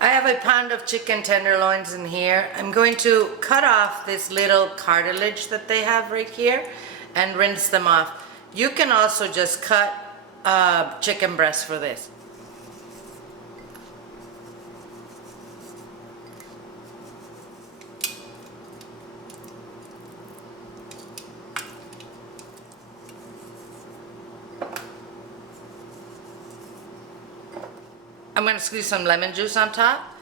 I have a pound of chicken tenderloins in here. I'm going to cut off this little cartilage that they have right here and rinse them off. You can also just cut chicken breast for this. I'm going to squeeze some lemon juice on top.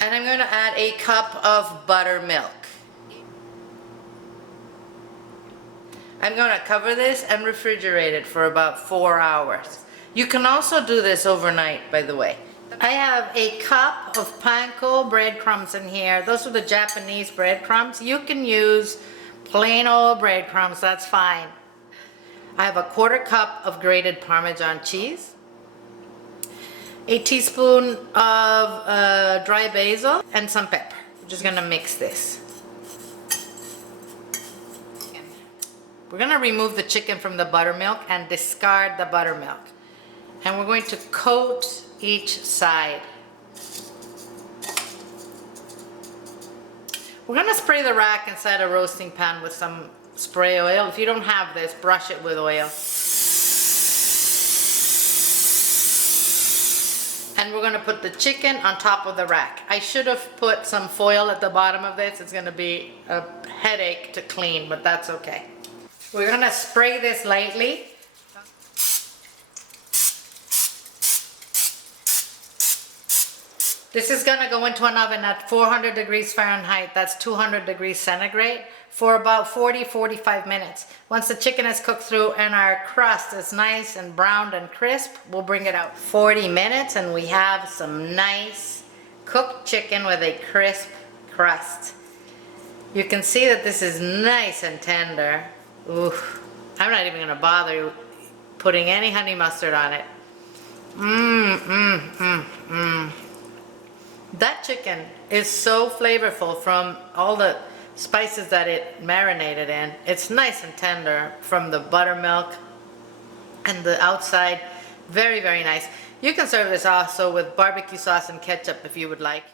And I'm going to add a cup of buttermilk. I'm going to cover this and refrigerate it for about 4 hours. You can also do this overnight, by the way. I have a cup of Panko breadcrumbs in here. Those are the Japanese breadcrumbs. You can use plain old breadcrumbs, that's fine. I have a 1/4 cup of grated Parmesan cheese, a teaspoon of dry basil, and some pepper. We're just gonna mix this. We're gonna remove the chicken from the buttermilk and discard the buttermilk. And we're going to coat each side. We're gonna spray the rack inside a roasting pan with some spray oil. If you don't have this, brush it with oil. And we're gonna put the chicken on top of the rack. I should have put some foil at the bottom of this. It's gonna be a headache to clean, but that's okay. We're gonna spray this lightly. This is gonna go into an oven at 400 degrees Fahrenheit, that's 200 degrees centigrade, for about 40-45 minutes. Once the chicken is cooked through and our crust is nice and browned and crisp, we'll bring it out. 40 minutes and we have some nice cooked chicken with a crisp crust. You can see that this is nice and tender. Ooh, I'm not even gonna bother putting any honey mustard on it. That chicken is so flavorful from all the spices that it marinated in. It's nice and tender from the buttermilk and the outside. Very, very nice. You can serve this also with barbecue sauce and ketchup if you would like.